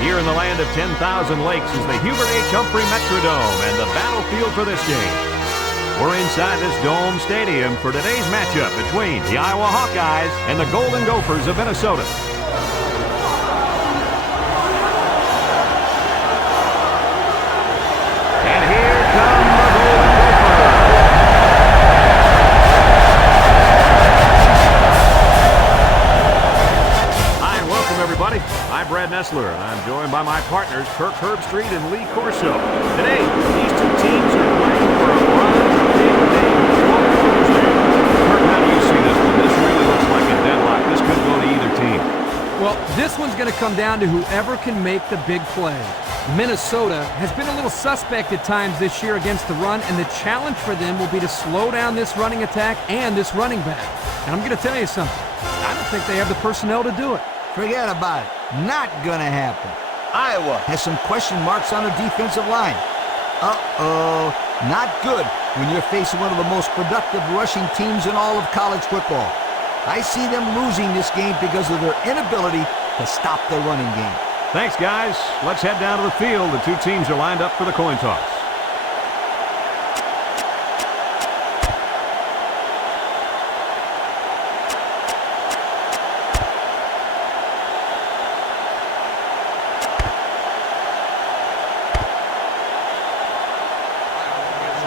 Here in the land of 10,000 lakes is the Hubert H. Humphrey Metrodome and the battlefield for this game. We're inside this Dome Stadium for today's matchup between the Iowa Hawkeyes and the Golden Gophers of Minnesota. And here come the Golden Gophers. Hi and welcome everybody. I'm Brad Nessler and I'm joined by my partners Kirk Herbstreit and Lee Corso. Today, these two teams are playing for a run. Well, this one's going to come down to whoever can make the big play. Minnesota has been a little suspect at times this year against the run, and the challenge for them will be to slow down this running attack and this running back. And I'm going to tell you something. I don't think they have the personnel to do it. Forget about it. Not going to happen. Iowa has some question marks on their defensive line. Uh-oh. Not good when you're facing one of the most productive rushing teams in all of college football. I see them losing this game because of their inability to stop their running game. Thanks, guys. Let's head down to the field. The two teams are lined up for the coin toss.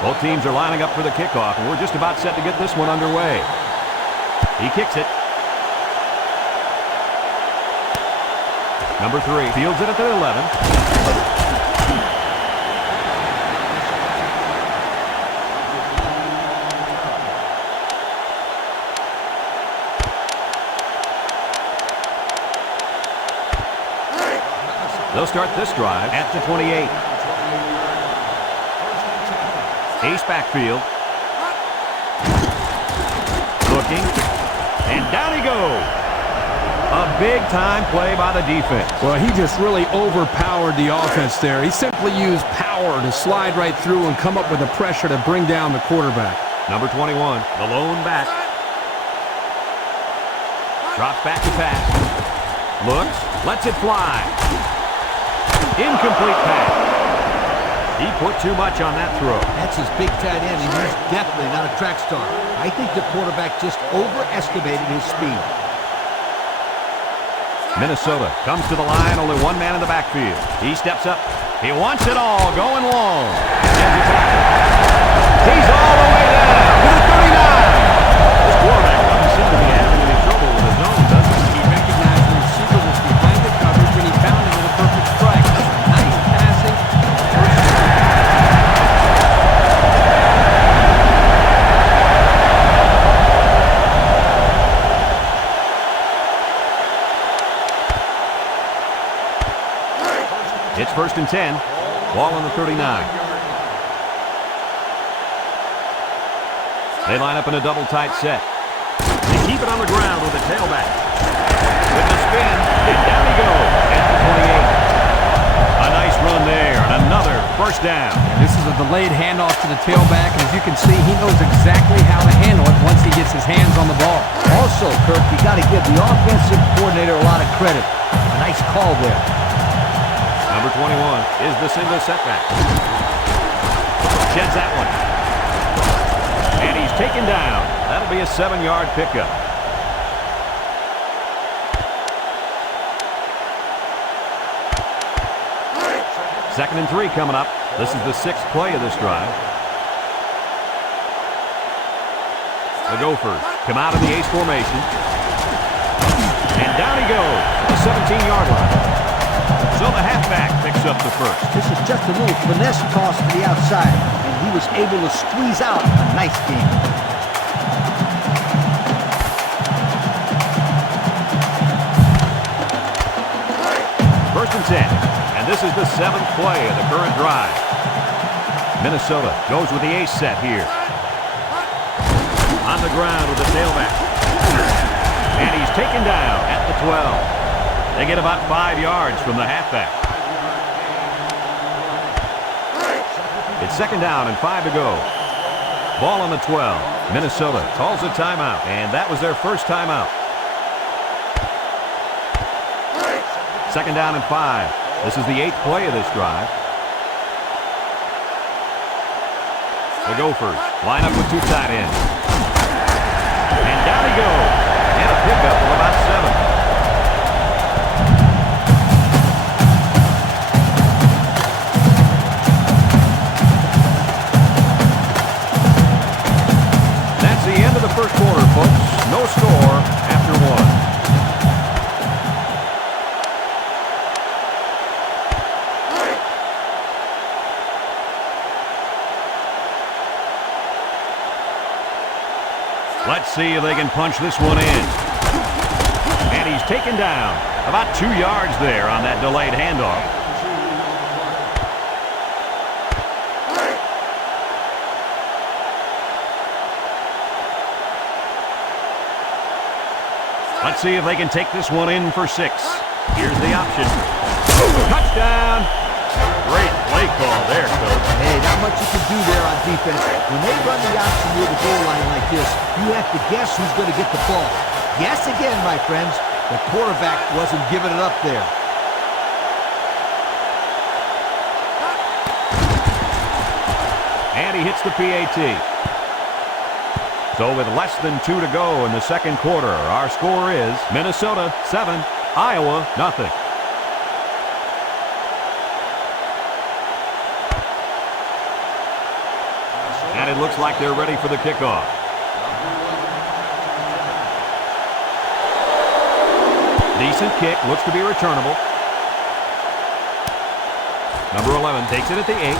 Both teams are lining up for the kickoff, and we're just about set to get this one underway. He kicks it. Number 3 fields it at the 11. They'll start this drive at the 28. Ace backfield. Looking. And down he goes. A big-time play by the defense. Well, he just really overpowered the offense there. He simply used power to slide right through and come up with the pressure to bring down the quarterback. Number 21, the lone back. Drops back to pass. Looks, lets it fly. Incomplete pass. He put too much on that throw. That's his big tight end, and he's definitely not a track star. I think the quarterback just overestimated his speed. Minnesota comes to the line, only one man in the backfield. He steps up. He wants it all, going long. He's all the way down to the 39. This quarterback doesn't seem to be having any trouble with his zone, does he? He recognized the receiver was behind the coverage, and he found him with a perfect strike. Nice passing. It's 1st and 10. Ball on the 39. They line up in a double tight set. They keep it on the ground with the tailback. With the spin, and down he goes at the 28. A nice run there, and another first down. This is a delayed handoff to the tailback, and as you can see, he knows exactly how to handle it once he gets his hands on the ball. Also, Kirk, you got to give the offensive coordinator a lot of credit. A nice call there. Number 21 is the single setback. Sheds that one. And he's taken down. That'll be a 7-yard pickup. Second and 3 coming up. This is the 6th play of this drive. The Gophers come out in the ace formation. And down he goes at the 17-yard line. So the halfback picks up the first. This is just a little finesse toss to the outside, and he was able to squeeze out a nice game. First and 10, and this is the 7th play of the current drive. Minnesota goes with the ace set here. On the ground with the tailback. And he's taken down at the 12. They get about 5 yards from the halfback. It's 2nd down and 5 to go. Ball on the 12. Minnesota calls a timeout, and that was their first timeout. 2nd down and 5. This is the 8th play of this drive. The Gophers line up with 2 tight ends. And down he goes. And a pickup of about 7. That's the end of the first quarter, folks. No score after 1. Let's see if they can punch this one in. And he's taken down. About 2 yards there on that delayed handoff. Let's see if they can take this one in for 6. Here's the option. Touchdown! Great play call there, Coach. Hey, not much you can do there on defense. When they run the option near the goal line like this, you have to guess who's going to get the ball. Guess again, my friends. The quarterback wasn't giving it up there. And he hits the PAT. So with less than 2 to go in the second quarter, our score is Minnesota 7, Iowa nothing. And it looks like they're ready for the kickoff. Decent kick, looks to be returnable. Number 11 takes it at the 8.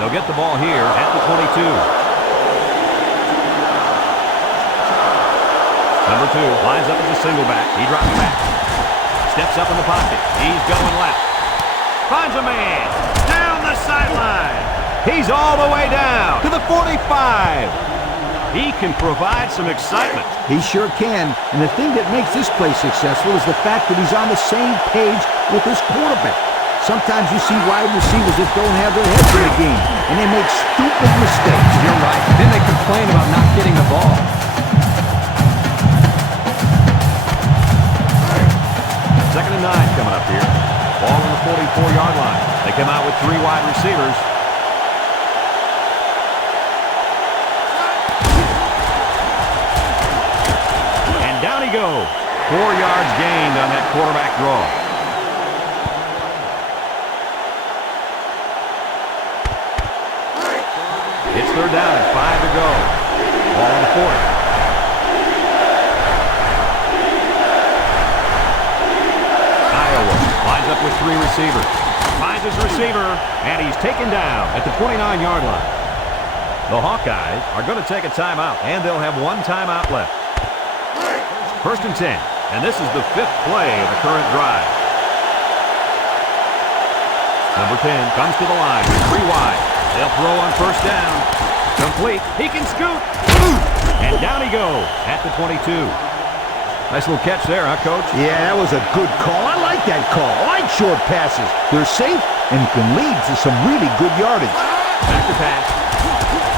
They'll get the ball here at the 22. Number 2 lines up as a single back. He drops back. Steps up in the pocket. He's going left. Finds a man. Down the sideline. He's all the way down to the 45. He can provide some excitement. He sure can. And the thing that makes this play successful is the fact that he's on the same page with his quarterback. Sometimes you see wide receivers that don't have their heads in the game, and they make stupid mistakes. You're right. Then they complain about not getting the ball. Second and 9 coming up here. Ball on the 44-yard line. They come out with 3 wide receivers. And down he goes. 4 yards gained on that quarterback draw. It's third down and 5 to go. Ball on the 40. Lines up with 3 receivers. Finds his receiver, and he's taken down at the 29-yard line. The Hawkeyes are going to take a timeout, and they'll have 1 timeout left. First and 10, and this is the 5th play of the current drive. Number 10 comes to the line, 3 wide. They'll throw on first down. Complete. He can scoot. And down he goes at the 22. Nice little catch there, huh, Coach? Yeah, that was a good call. I like that call. I like short passes. They're safe and can lead to some really good yardage. Back to pass.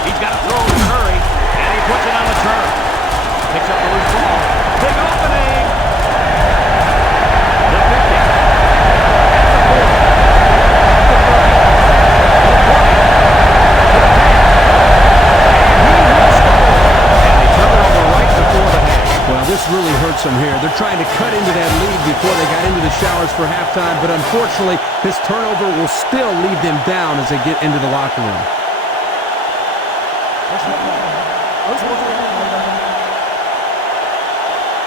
He's got to throw in a hurry, and he puts it on the turn. Picks up the loose ball. Big opening. The 50. Well, this really hurts them here. They're trying to cut into that lead before they got into the showers for halftime, but unfortunately, this turnover will still lead them down as they get into the locker room.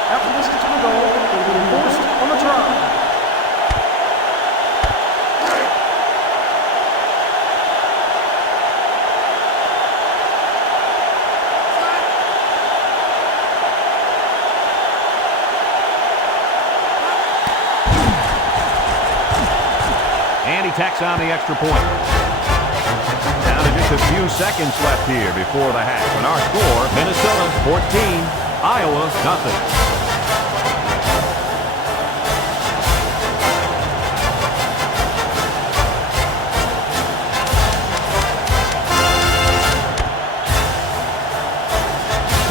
After this is to the goal, it will be forced on the try. Tacks on the extra point. Down to just a few seconds left here before the half. And our score, Minnesota 14, Iowa nothing.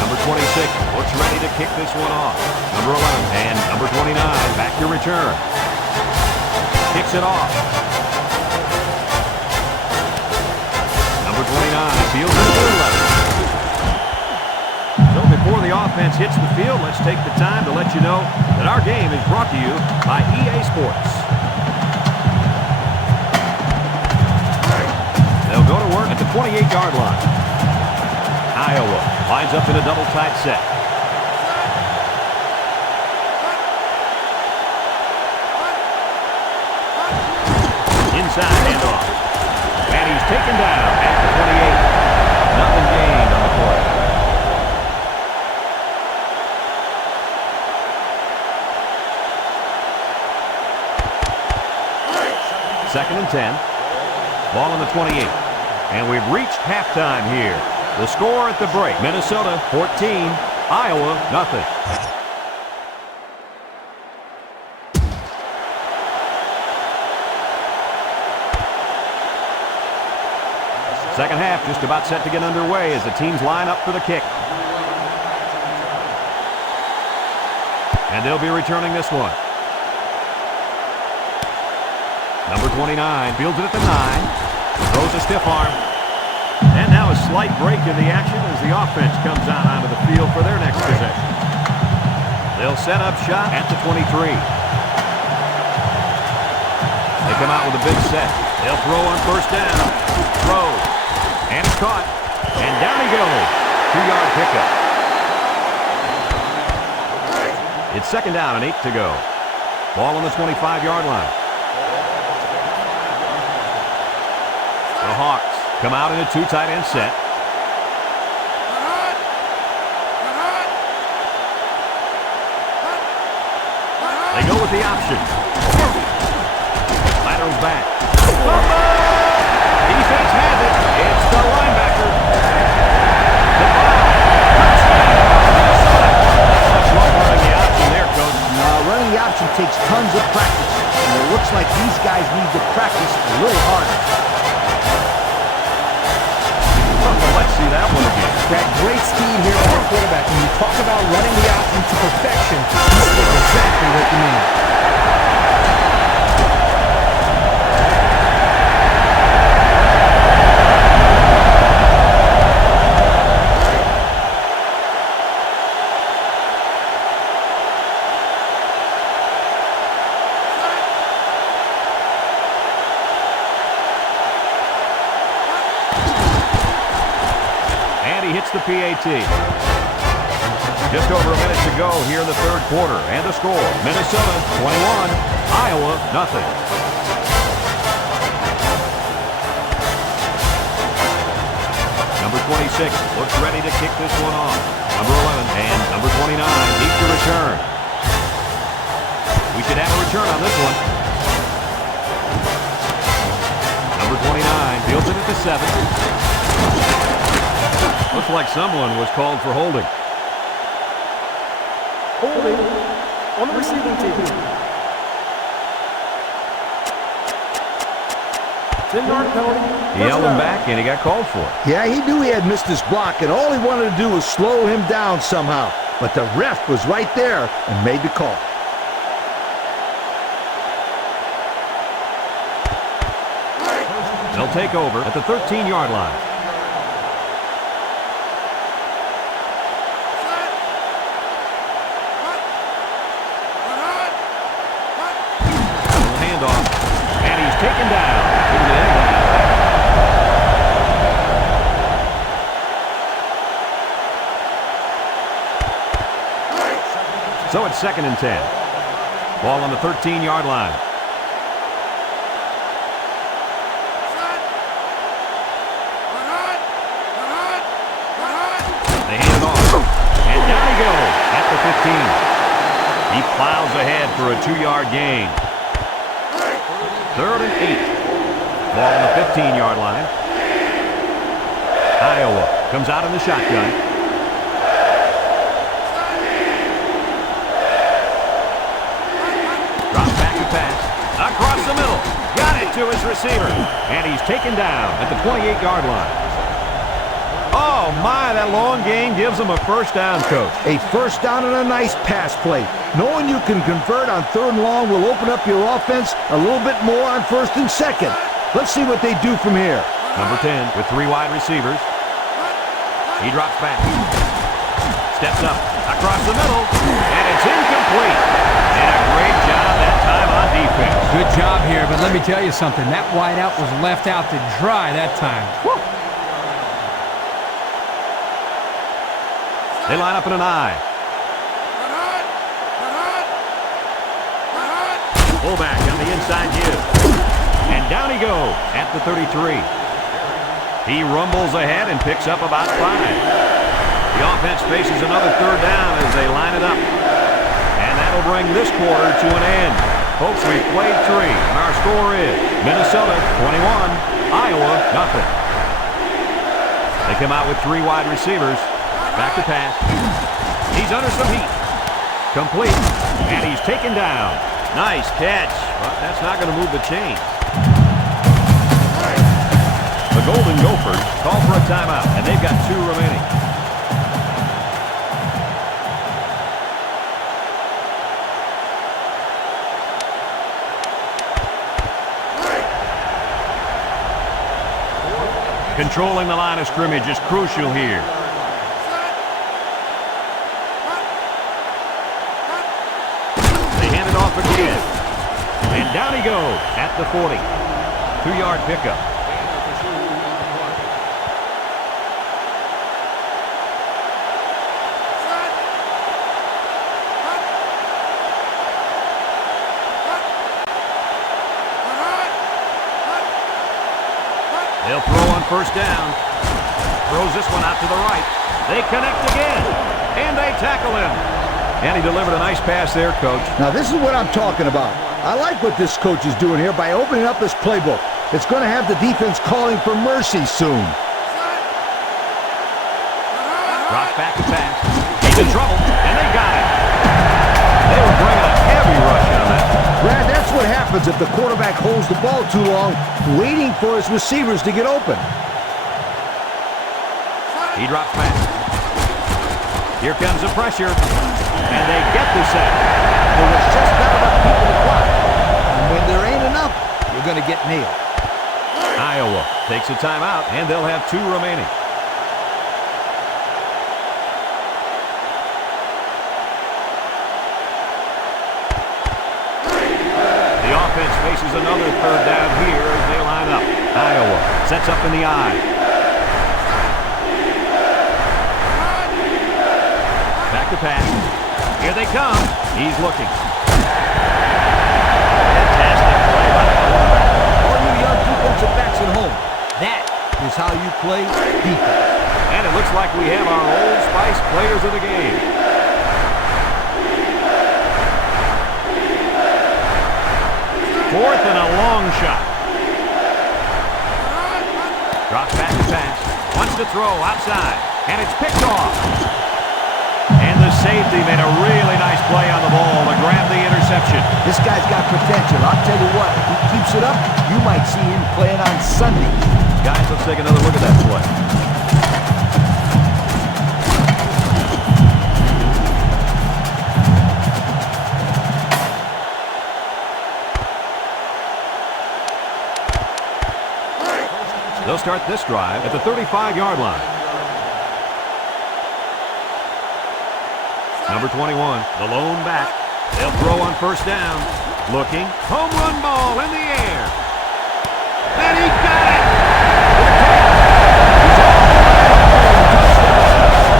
Number 26 looks ready to kick this one off. Number 11 and number 29 back to return. Kicks it off. Number 29 fields it to 11. So before the offense hits the field, let's take the time to let you know that our game is brought to you by EA Sports. They'll go to work at the 28-yard line. Iowa lines up in a double tight set. Inside handoff. And he's taken down at the 28. Nothing gained on the play. Second and 10. Ball on the 28. And we've reached halftime here. The score at the break, Minnesota 14, Iowa nothing. Second half just about set to get underway as the teams line up for the kick. And they'll be returning this one. Number 29 fields it at the 9. Throws a stiff arm. And now a slight break in the action as the offense comes out onto the field for their next possession. They'll set up shop at the 23. They come out with a big set. They'll throw on first down. Throws. And it's caught. And down he goes. 2-yard pickup. It's second down and 8 to go. Ball on the 25-yard line. The Hawks come out in a 2 tight end set. They go with the option. Laterals back. Defense has it. It's the linebacker. The much love running the option there, Coach. Running the option takes tons of practice. And it looks like these guys need to practice a little harder. Let's see that one again. Got great speed here on the quarterback. When you talk about running the option to perfection, this is exactly what you mean. The PAT. Just over a minute to go here in the third quarter. And the score, Minnesota 21, Iowa nothing. Number 26 looks ready to kick this one off. Number 11 and number 29 need to return. We should have a return on this one. Number 29 fields it at the 7. Looks like someone was called for holding. Holding on the receiving team. 10-yard penalty. He held him back and he got called for it. Yeah, he knew he had missed his block, and all he wanted to do was slow him down somehow. But the ref was right there and made the call. They'll take over at the 13-yard line. Taken down. So it's second and 10. Ball on the 13-yard line. They hand it off. And down he goes at the 15. He plows ahead for a 2-yard gain. Third and 8. Ball on the 15-yard line. Iowa comes out in the shotgun. Drop back to pass. Across the middle. Got it to his receiver. And he's taken down at the 28-yard line. Oh, Oh, my, that long gain gives them a first down, Coach. A first down and a nice pass play. Knowing you can convert on 3rd and long will open up your offense a little bit more on 1st and 2nd. Let's see what they do from here. Number 10 with 3 wide receivers. He drops back. Steps up across the middle, and it's incomplete. And a great job that time on defense. Good job here, but let me tell you something. That wideout was left out to dry that time. Woo. They line up in an I. Fullback on the inside U. And down he goes at the 33. He rumbles ahead and picks up about 5. The offense faces another 3rd down as they line it up. And that'll bring this quarter to an end. Folks, we've played 3, and our score is Minnesota 21, Iowa nothing. They come out with 3 wide receivers. Back to pass. He's under some heat. Complete. And he's taken down. Nice catch, but that's not going to move the chains. The Golden Gophers call for a timeout, and they've got 2 remaining. Controlling the line of scrimmage is crucial here. They hand it off again. And down he goes at the 40. 2-yard pickup. They'll throw on 1st down. Throws this one out to the right. They connect again. And they tackle him. And he delivered a nice pass there, Coach. Now, this is what I'm talking about. I like what this coach is doing here by opening up his playbook. It's going to have the defense calling for mercy soon. Drops back to pass. He's in trouble. And they got it. They were bringing a heavy rush on that. Brad, that's what happens if the quarterback holds the ball too long, waiting for his receivers to get open. He drops back. Here comes the pressure. And they get the sack. There was just not enough people to block. And when there ain't enough, you're going to get nailed. Iowa takes a timeout, and they'll have 2 remaining. Faces another 3rd down here as they line up. Iowa sets up in the I. Back to pass. Here they come. He's looking. Fantastic play by the quarterback. All you young defensive backs at home, that is how you play defense. And it looks like we have our Old Spice players of the game. 4th and a long shot. Drops back to pass. Wants to throw outside. And it's picked off. And the safety made a really nice play on the ball to grab the interception. This guy's got potential. I'll tell you what, if he keeps it up, you might see him playing on Sunday. Guys, let's take another look at that play. They'll start this drive at the 35-yard line. Number 21, the lone back. They'll throw on 1st down. Looking. Home run ball in the air. And he got it!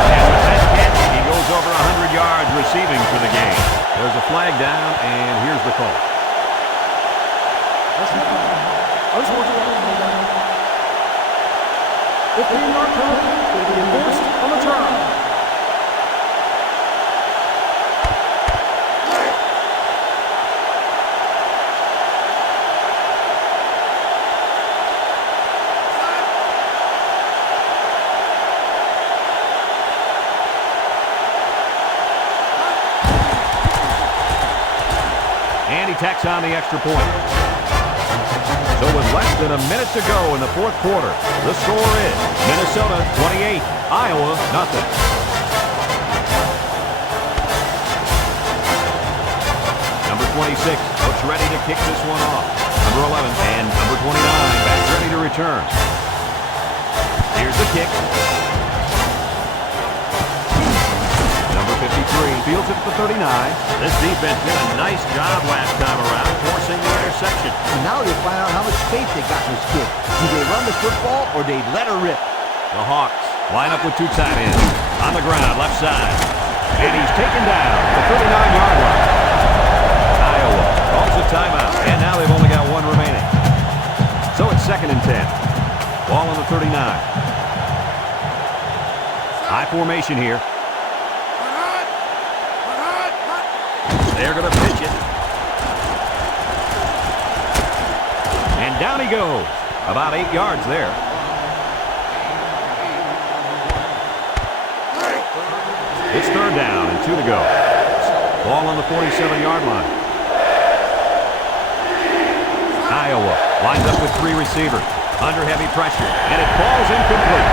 And with that catch, he goes over 100 yards receiving for the game. There's a flag down, and here's the call. The 3-yard penalty will be enforced on the try. And he tacks on the extra point. So with less than a minute to go in the fourth quarter, the score is Minnesota 28, Iowa nothing. Number 26 looks ready to kick this one off. Number 11 and number 29 back ready to return. Here's the kick. Number 53 fields it at the 39. This defense did a nice job last time around forcing the interception. And now they find out how much faith they got in this kid. Do they run the football or they let her rip? The Hawks line up with two tight ends. On the ground, left side. And he's taken down at the 39-yard line. Iowa calls a timeout. And now they've only got one remaining. So it's 2nd and 10. Ball on the 39. High formation here. They're going to pitch it. And down he goes. About 8 yards there. It's 3rd down and 2 to go. Ball on the 47-yard line. Iowa lines up with 3 receivers. Under heavy pressure. And it falls incomplete.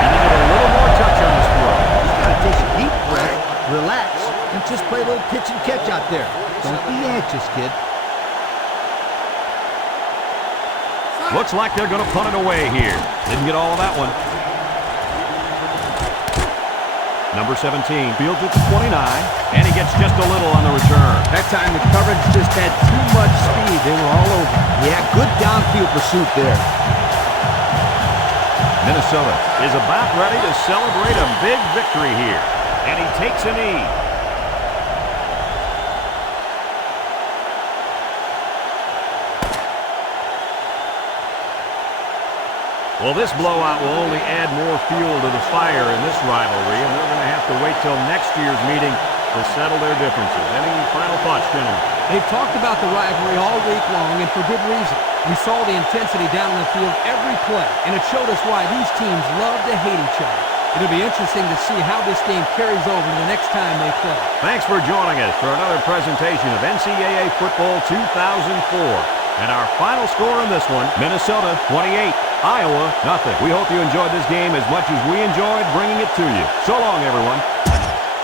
He needed a little more touch on this throw. He's got to take a deep breath, relax, and just play a little pitch and catch out there. Don't be anxious, kid. Looks like they're going to punt it away here. Didn't get all of that one. Number 17 fields it to 29, and he gets just a little on the return. That time the coverage just had too much speed. They were all over. Yeah, good downfield pursuit there. Minnesota is about ready to celebrate a big victory here, and he takes a knee. Well, this blowout will only add more fuel to the fire in this rivalry, and they're going to have to wait till next year's meeting to settle their differences. Any final thoughts, gentlemen? They've talked about the rivalry all week long, and for good reason. We saw the intensity down on the field every play, and it showed us why these teams love to hate each other. It'll be interesting to see how this game carries over to the next time they play. Thanks for joining us for another presentation of NCAA Football 2004. And our final score in this one, Minnesota 28, Iowa nothing. We hope you enjoyed this game as much as we enjoyed bringing it to you. So long, everyone.